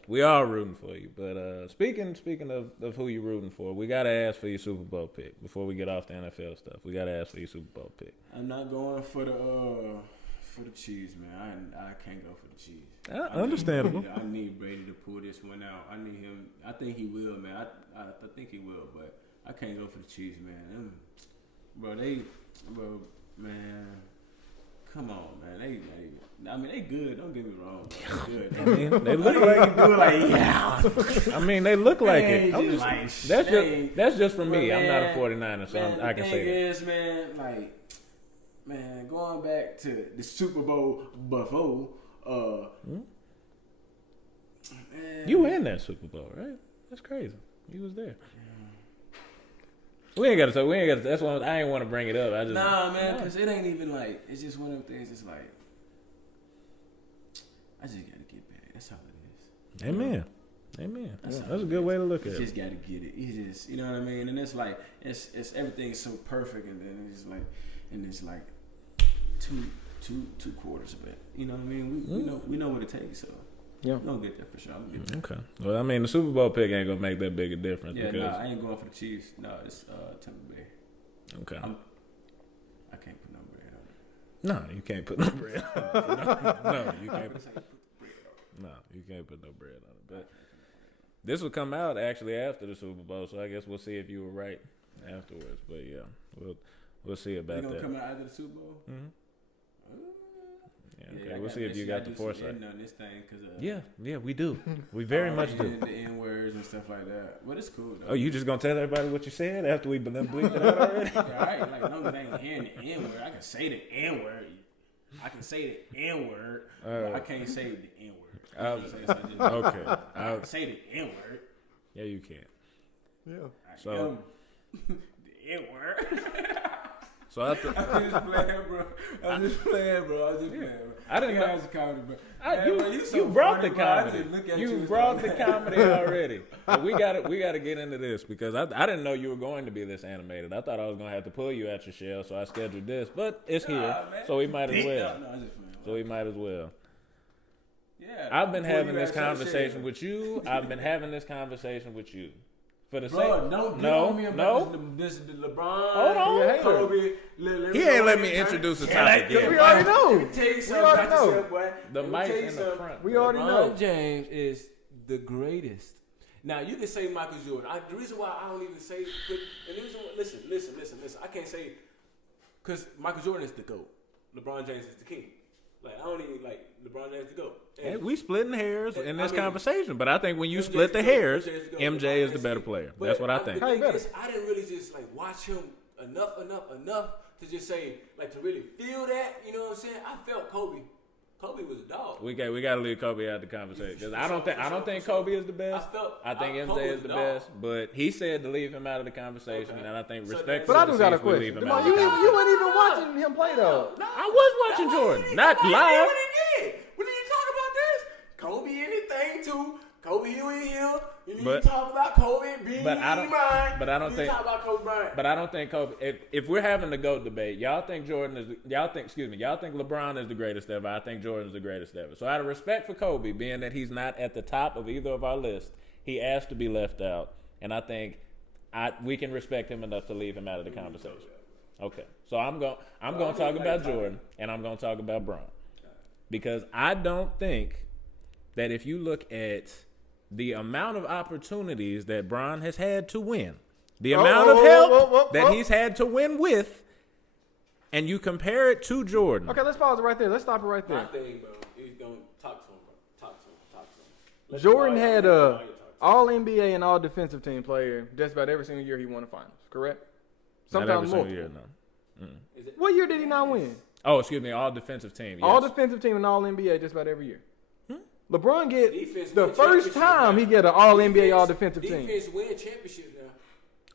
we are rooting for you. But speaking of who you're rooting for, we gotta ask for your Super Bowl pick before we get off the NFL stuff. We gotta ask for your Super Bowl pick. I'm not going for the Chiefs, man. I can't go for the Chiefs. Understandable. I need Brady to pull this one out. I need him. I think he will, man. I think he will, but I can't go for the Chiefs, man. Man, come on, man. They good. Don't get me wrong. They good. I mean, they look like do like yeah. I mean, they look like it. That's just for me. Man, I'm not a 49er, so man, I can say that. The thing is, man, going back to the Super Bowl before, man, You were in that Super Bowl, right? That's crazy. You was there. We ain't got to. That's why I ain't want to bring it up. Man, because it ain't even like. It's just one of them things. It's like I just gotta get back. That's all it is. Amen. That's a good way to look at it. You just gotta get it. You just, you know what I mean. And it's like it's everything's so perfect, and then it's like two quarters of it. You know what I mean? We know what it takes. So yeah, we'll get there for sure. I'm get there. Okay. Well, I mean, the Super Bowl pick ain't gonna make that big a difference. Yeah, no, I ain't going for the Chiefs. No, it's Tampa Bay. Okay. I can't put no bread on it. No, you can't put no bread on it. No, you can't. No, you can't put no bread on it. But this will come out actually after the Super Bowl, so I guess we'll see if you were right afterwards. But yeah, we'll see about that. You gonna come out after the Super Bowl? Mm-hmm. Yeah, okay. We'll see if you got the foresight. On this thing, cause, yeah, we do. We very much do. The N-words and stuff like that. But it's cool, though. Oh, you just gonna tell everybody what you said after we done bleeped it out already? Yeah, all right. Like, no, I ain't hearing the N-word. I can say the N-word. I can say the N-word. I can't say the N-word. Okay. I can say the N-word. Yeah, you can. Yeah. The N-word. So I'm just playing, bro. I didn't know. It's a comedy, bro. You brought the comedy. You brought the comedy already. But we got to get into this because I didn't know you were going to be this animated. I thought I was going to have to pull you out your shell, so I scheduled this. But it's here, man. so we might as well. Yeah. I've been having this conversation with you. For the sake, this LeBron. Hold on, Kobe. He ain't let me introduce the topic yet. We already know. We already know. The mic's in the front. We already know. LeBron James is the greatest. Now you can say Michael Jordan. The reason why I don't even say, and the reason why, listen. I can't say because Michael Jordan is the GOAT. LeBron James is the king. Like I don't even like LeBron James to go. And we splitting hairs in this conversation, but I think when you split the hairs, MJ is the better player. That's what I think. I didn't really just like watch him enough to just say like to really feel that. You know what I'm saying? I felt Kobe. Kobe was a dog. We got to leave Kobe out of the conversation because I don't think Kobe is the best. I think MJ is the best, but he said to leave him out of the conversation, and I think respect. But I do got a question. You weren't even watching him play though. I was watching Jordan, not live. What he did? When you talk about this, Kobe anything too. Kobe Hill. You need to talk about Kobe being mine. But I don't think. Talk about Kobe Bryant. But I don't think Kobe. If we're having the GOAT debate, y'all think LeBron is the greatest ever. I think Jordan is the greatest ever. So out of respect for Kobe, being that he's not at the top of either of our lists, he asked to be left out, and I think we can respect him enough to leave him out of the conversation. Okay, so I'm going to talk about Jordan, and I'm going to talk about Bron, because I don't think that if you look at the amount of opportunities that Bron has had to win, the amount of help that he's had to win with, and you compare it to Jordan. Okay, let's pause it right there. Let's stop it right there. My thing, bro, he's going to talk to him, bro. Talk to him. Jordan had a all-NBA and all-defensive team player just about every single year he won the finals, correct? Sometimes more. Year, no. What year did he not win? Oh, excuse me, all-defensive team. Yes. All-defensive team and all-NBA just about every year. LeBron get the first time he get an All-NBA, All-Defensive team. Defense win championship now.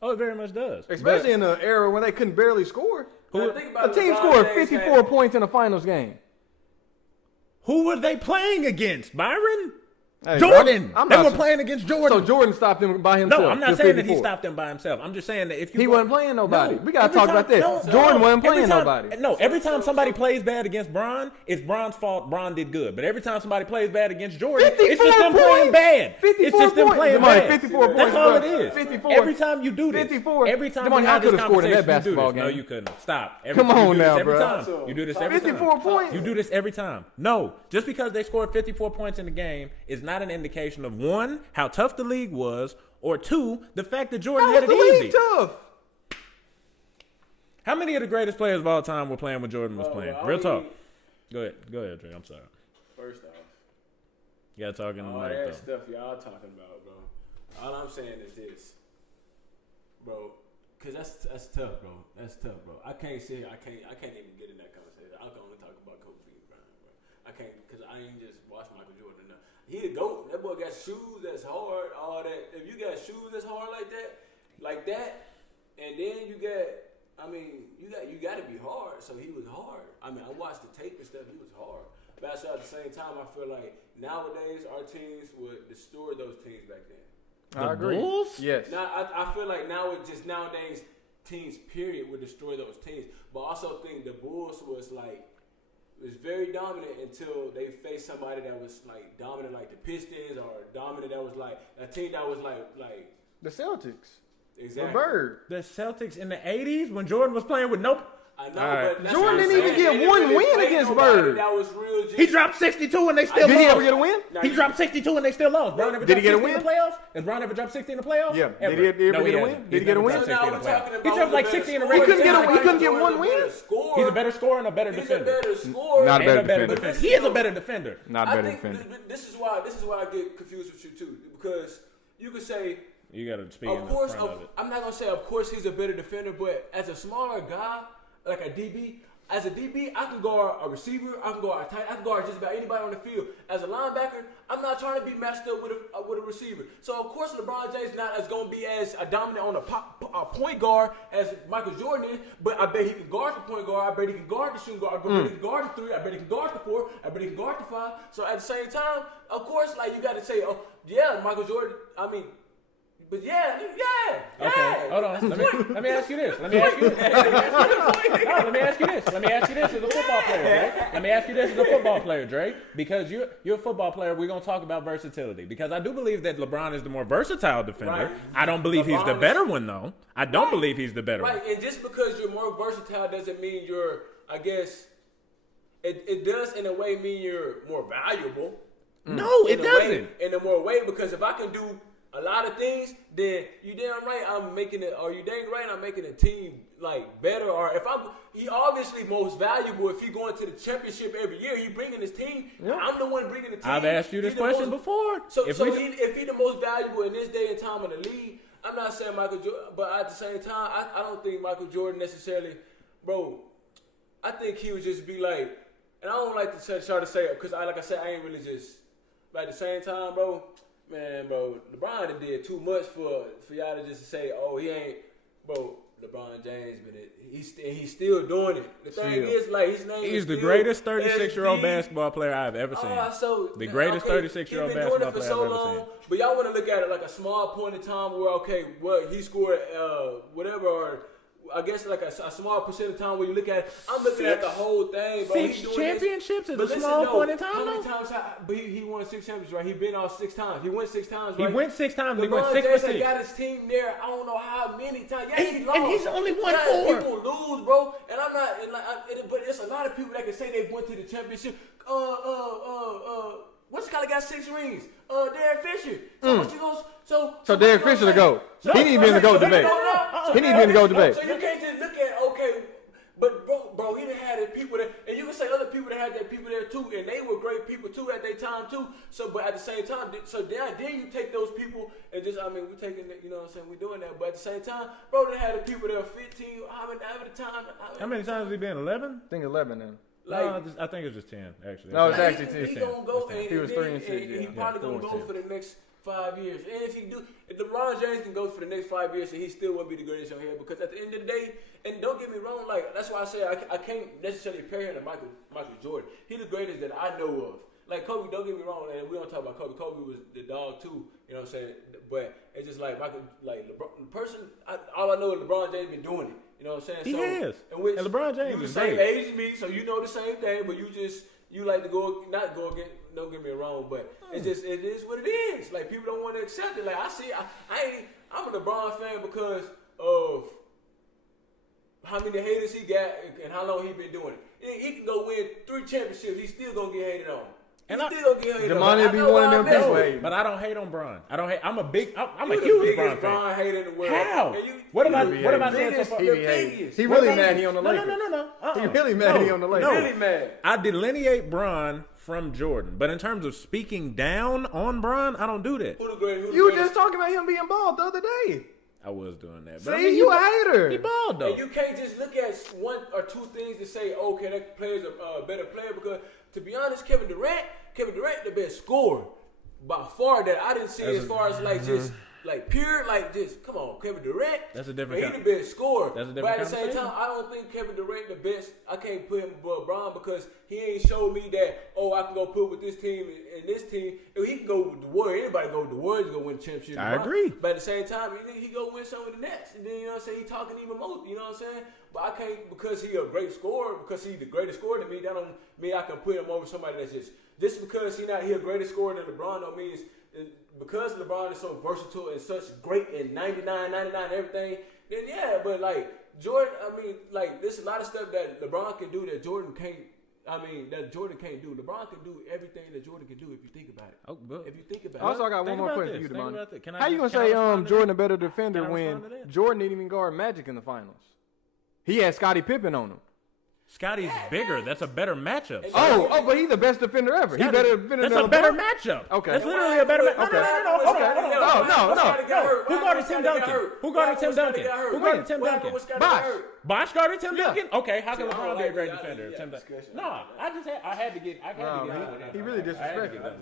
Oh, it very much does. Especially in an era when they couldn't barely score. A team scored 54 points in a finals game. Who were they playing against, Byron? Hey, Jordan. They were playing against Jordan. So Jordan stopped him by himself. No, I'm not saying that he stopped them by himself. I'm just saying that if you he wasn't playing nobody. We got to talk about this. No, Jordan wasn't playing nobody. No, every time somebody plays bad against Bron, it's Bron's fault. Bron did good. But every time somebody plays bad against Jordan, it's just them playing bad. It's just them playing bad. 54 points. That's all it is. 54. Every time you do this. 54. Every time I could have scored in that basketball game. No, you couldn't. Stop. Come on now, bro. You do this every time. 54 points. You do this every time. No, just because they scored 54 points in the game is not an indication of, one, how tough the league was, or two, the fact that Jordan had it easy. Tough. How many of the greatest players of all time were playing when Jordan was playing? Real talk. Go ahead, Dre. I'm sorry. First off, you gotta talk in the all mic, that though. stuff y'all talking about, bro. All I'm saying is this, bro. Cause that's tough, bro. That's tough, bro. I can't even get in that conversation. I can only talk about Kobe Bryant, bro. I can't, cause I ain't just watch Michael Jordan enough. He the GOAT. That boy got shoes that's hard, all that. If you got shoes that's hard like that, and then you got to be hard. So he was hard. I mean, I watched the tape and stuff. He was hard. But also at the same time, I feel like nowadays our teams would destroy those teams back then. I agree. Bulls? Yes. Now I feel like nowadays teams period would destroy those teams. But I also think the Bulls was very dominant until they faced somebody that was like dominant, like the Pistons, or dominant that was like a team that was like The Celtics. exactly. Bird. The Celtics in the 80s when Jordan was playing with nope. I know, Right. but that's Jordan what I'm didn't even saying. get They didn't one really win play against nobody Bird. That was real. He dropped 62 and they still Did lost. he ever get a win? Now, He dropped 62 and they still lost. Brown ever Did he dropped get a 60 in the playoffs? Has Brown ever dropped 60 in the playoffs? Yeah. Ever? Did he ever No, get a win? hasn't. Did he get a He's win? never So dropped now 60 in we're the playoffs. talking about He dropped like the 60 in a better regular scorer. season. He couldn't get one win? He's a better scorer and a better He's a defender. better scorer. Not a And better defender. He is a better defender. Not a I better think defender. this is why I get confused with you too, because you could say, You got to speak of in the course, front of it. I'm not gonna say of course he's a better defender, but as a smaller guy, like a DB, as a DB, I can guard a receiver, I can guard a tight, I can guard just about anybody on the field. As a linebacker, I'm not trying to be matched up with a receiver. So of course, LeBron James not as gonna be as a dominant on a point guard as Michael Jordan is, but I bet he can guard the point guard. I bet he can guard the shooting guard. I bet he can guard the three. I bet he can guard the four. I bet he can guard the five. So at the same time, of course, like you got to say, oh yeah, Michael Jordan. I mean. But yeah. Okay, hold on. Let me ask you this. Let me ask you this as a football player, Dre. Let me ask you this as a football player, Dre. Because you're a football player, we're gonna talk about versatility. Because I do believe that LeBron is the more versatile defender. Right. I don't believe he's the LeBron better one, though. I don't believe he's the better one. Right, and just because you're more versatile doesn't mean you're. I guess it does in a way mean you're more valuable. No, it doesn't. In a more way, because if I can do a lot of things, then you damn right I'm making it, or you dang right I'm making a team like better. Or if he obviously most valuable if he going to the championship every year. He bringing his team. Yeah. I'm the one bringing the team. I've asked you this question before. So if he the most valuable in this day and time in the league, I'm not saying Michael Jordan, but at the same time, I don't think Michael Jordan necessarily, bro. I think he would just be like, and I don't like to try to say it because like I said, I ain't really just. But at the same time, bro. Man, bro, LeBron did too much for y'all to just say, oh, he ain't, bro. LeBron James, but he's still doing it. The thing is, like his name. He's the greatest 36-year-old basketball player I've ever seen. The greatest 36-year-old basketball player I've ever seen. But y'all want to look at it like a small point in time where he scored whatever. Or, I guess like a small percent of time when you look at it, I'm looking at the whole thing. Bro. 6 championships is a small point in time. How many times? But he won 6 championships, right? He been out 6 times. He went 6 times, right? He went 6 times. He LeBron went 6 for 6. James got his team there. I don't know how many times. Yeah, he lost. And he's only won 4. People lose, bro. And I'm not. But there's a lot of people that can say they went to the championship. What's the guy that got 6 rings? Derek Fisher. So what you goes? So Derek Fisher to go. He need to be in the GOAT debate. He need to be in the GOAT debate. So you can't just look at but bro, he done had people that, and you can say other people that had their people there too, and they were great people too at their time too. So, but at the same time, so then you take those people and just, we taking that, you know what I'm saying, we doing that. But at the same time, bro, they had the people there 15, how many times has he been? 11? I think 11 then. No, I think it's just 10 actually. No, it's actually 10. He gonna go, and he was 3 and 6. He probably gonna go for the next 5 years. And if LeBron James can go for the next 5 years, and he still won't be the greatest on here, because at the end of the day, and don't get me wrong, like that's why I say I can't necessarily compare him to Michael Jordan. He's the greatest that I know of. Like Kobe, don't get me wrong, and we don't talk about Kobe. Kobe was the dog too, you know what I'm saying? But it's just like Michael, like LeBron, all I know is LeBron James been doing it. You know what I'm saying? He is. And LeBron James is the same great. age as me, so you know the same thing, but you like to not go against. Don't get me wrong, but it is what it is. Like people don't want to accept it. Like I'm a LeBron fan because of how many haters he got and how long he been doing it. He can go win 3 championships. He's still gonna get hated on. And still gonna get Damani be one of them best ways. But I don't hate on Bron. I'm a huge Bron fan. Bron hater in the world. How? What am I saying so far? He really mad he on the Lakers. No. He really mad he on the Lakers. No. Really mad. I delineate Bron from Jordan, but in terms of speaking down on Bron, I don't do that. You were just talking about him being bald the other day. I was doing that. But See, you a hater. He bald though. And you can't just look at one or two things to say, okay, that player's a better player. Because to be honest, Kevin Durant, the best scorer by far that I didn't see as far as like just like pure like just come on, Kevin Durant. That's a different. He's the best scorer. That's a different. But at the same time, I don't think Kevin Durant the best. I can't put him above Bron because he ain't showed me that. Oh, I can go put with this team and this team. If he can go with the Warriors. Anybody go with the Warriors go win the championship. I agree. But at the same time, he go win some of the Nets, and then you know what I'm saying. He talking even more. You know what I'm saying. But I can't because he a great scorer because he the greatest scorer to me. That don't mean I can put him over somebody that's just because he a greater scorer than LeBron don't mean because LeBron is so versatile and such great in 99, everything, then yeah, but like Jordan, I mean, like there's a lot of stuff that LeBron can do that Jordan can't. That Jordan can't do. LeBron can do everything that Jordan can do if you think about it. Oh, but if you think about Also, it. I got one more question for you, Think Damani. about that. How you gonna say Jordan a better defender Can I when respond to that? Jordan didn't even guard Magic in the finals? He had Scottie Pippen on him. Scotty's bigger. That's a better matchup. But he's the best defender ever. He better defender That's than a better LeBron. matchup. Okay. That's literally a better matchup. No. Who guarded Tim Duncan? Who guarded Tim Duncan? Bosh guarded Tim Duncan? Okay, how can LeBron be a great defender? Tim Duncan. No, I had to get He really disrespected him.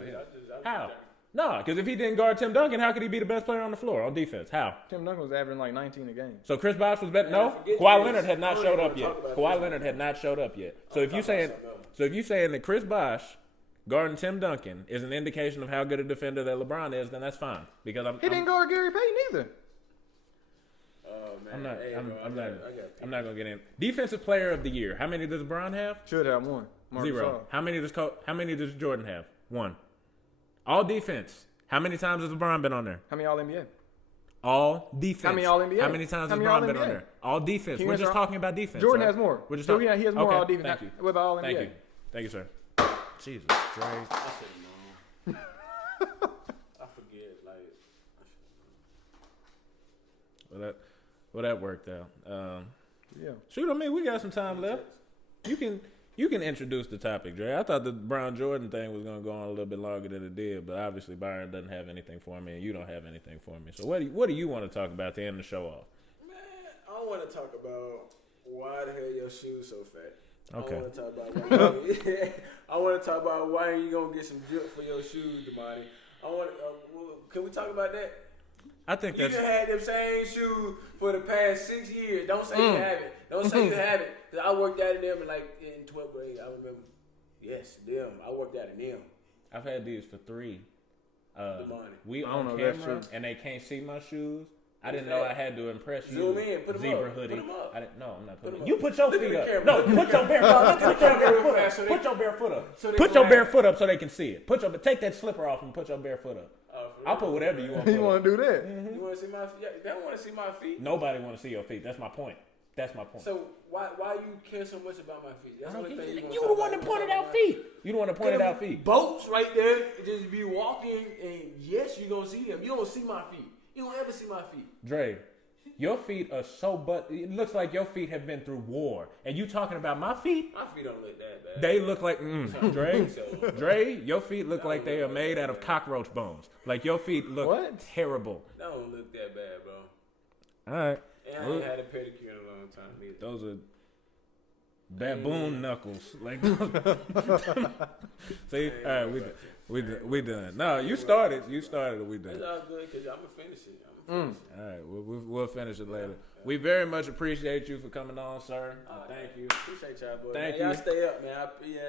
How? No, because if he didn't guard Tim Duncan, how could he be the best player on the floor on defense? How? Tim Duncan was averaging like 19 a game. So Chris Bosh was better? No, Kawhi Leonard had not showed up yet. So if you saying that Chris Bosh guarding Tim Duncan is an indication of how good a defender that LeBron is, then that's fine because he didn't guard Gary Payton either. I'm not gonna get in. Defensive Player of the Year. How many does LeBron have? Should have one. Zero. How many does Jordan have? One. All defense. How many times has LeBron been on there? How many All NBA? All defense. How many All NBA? How many times has LeBron been on there? All defense. We're just talking about defense. Jordan has more. We're just he has more All defense. Thank you. What about All NBA? Thank you, sir. Jesus Christ. I should know. I forget. Well, that worked out. Yeah. Shoot, I mean, we got some time left. You can introduce the topic, Dre. I thought the Brown Jordan thing was going to go on a little bit longer than it did, but obviously Byron doesn't have anything for me, and you don't have anything for me. So what do you want to talk about to end the show off? Man, I want to talk about why the hell your shoes so fat. Okay. I want to talk about why you gonna get some drip for your shoes, Damani. Can we talk about that? I think you done had them same shoes for the past 6 years. Don't say you haven't. Don't say you haven't. Cause I worked out in them in 12th grade. I remember. Yes, them. I worked out in them. I've had these for 3. We I don't on know, camera and they can't see my shoes. I didn't know I had to impress you. Zoom in, put them Zebra up. hoodie. Put them up. I'm not putting them up. You put your feet up. Camera. No, put your bare foot up. Put your bare foot up. Put your bare foot up so they can see it. Take that slipper off and put your bare foot up. I'll put whatever you want. You want to do that? Mm-hmm. You want to see my feet? They don't want to see my feet. Nobody want to see your feet. That's my point. So why you care so much about my feet? That's the only thing you the one that pointed out feet. You the one that pointed out feet. Boats right there. Just be walking and yes, you gonna see them. You don't see my feet. You don't ever see my feet. Dre, your feet are it looks like your feet have been through war. And you talking about my feet? My feet don't look that bad. They look like, Dre, your feet look like they are made out of cockroach bones. Like your feet look terrible. They don't look that bad, bro. All right. And I ain't had a pedicure in a long time either. Those are baboon knuckles. Like, see, all right, we done. No, you started. We done. It's all good because I'm gonna finish it. All right, we'll finish it later. We very much appreciate you for coming on, sir. Thank you. Appreciate y'all, boys. Thank y'all you. Stay up, man.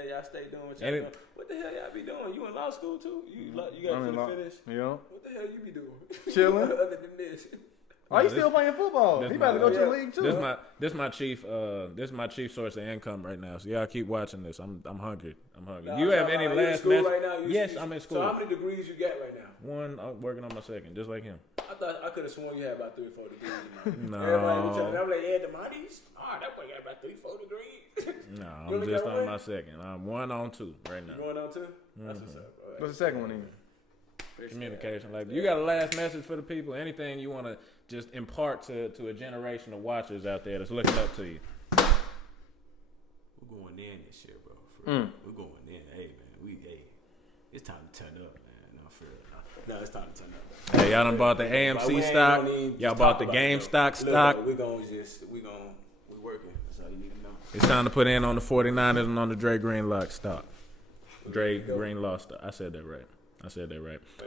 Y'all stay doing what y'all doing. What the hell y'all be doing? You in law school too? You got to finish? Yeah. What the hell you be doing? Chilling. Other than this. Oh, you still playing football? He about to go to the league too. This my chief source of income right now. So y'all keep watching this. I'm hungry. You have any last message? Right now? Yes, I'm in school. So how many degrees you got right now? One. I'm working on my second, just like him. I could have sworn you had about 3 or 4 degrees. No. Everybody be telling me, I'm like, yeah, Damani's. That boy got about 3 or 4 degrees. No, I'm just on my second. I'm 1 on 2 right now. You going on 2? That's what's up. Right. What's the second one in? Communication. Like, you got a last message for the people? Anything you want to just impart to a generation of watchers out there that's looking up to you? We're going in this year, bro. For real. We're going in. Hey, man. It's time to turn up, man. No, for real. No, it's time to turn up. Hey, y'all done bought the AMC stock. Y'all bought the GameStop stock. We working. That's all you need to know. It's time to put in on the 49ers and on the Dre Greenlaw stock. Dre Greenlaw stock. I said that right.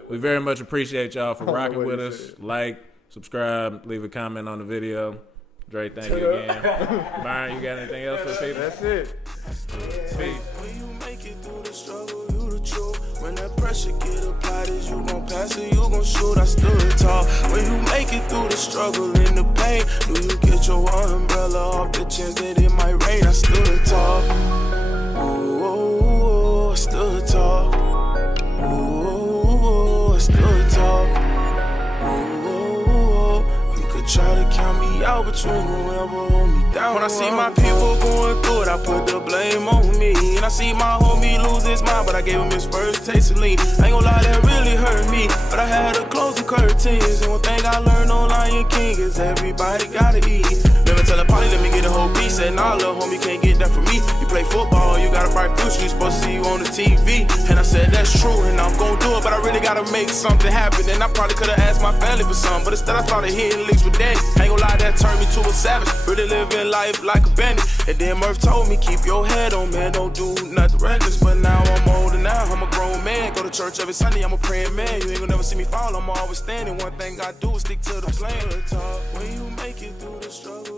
We very much appreciate y'all for rocking with us. Like, subscribe, leave a comment on the video. Dre, thank you again. Byron, you got anything else for people? That's it. Peace. When you make it through the struggle, you the truth. When that pressure get applied, is you gon' pass or you gon' shoot? I stood tall. When you make it through the struggle and the pain, do you get your umbrella off the chance that it might rain? I stood tall. Ooh, I stood tall. Ooh, I stood tall. Ooh, you could try to count me out, but you ain't gon' ever hold me down. When I see my people going through it, I put the blame on me. And I see my homie lose his mind, but I gave him his first taste of lean. I ain't gon' lie, that really hurt me, but I had to close the curtains. And one thing I learned on Lion King is everybody gotta eat. Never tell a party, let me get a whole piece. And nah, little homie, can't get that from me. You play football, you got a bright future, you supposed to see you on the TV. And I said that's true, and I'm gon' do it, but I really gotta make something happen. And I probably could've asked my family for something, but instead I started hitting licks with daddy. Ain't gon' lie, that turned me to a savage. Really living life like a bandit. And then Murph told me, keep your head on, man, don't do nothing reckless. But now I'm older now, I'm a grown man. Go to church every Sunday, I'm a praying man. You ain't gonna never see me fall, I'm always standing. One thing I do is stick to the plan. When you make it through the struggle,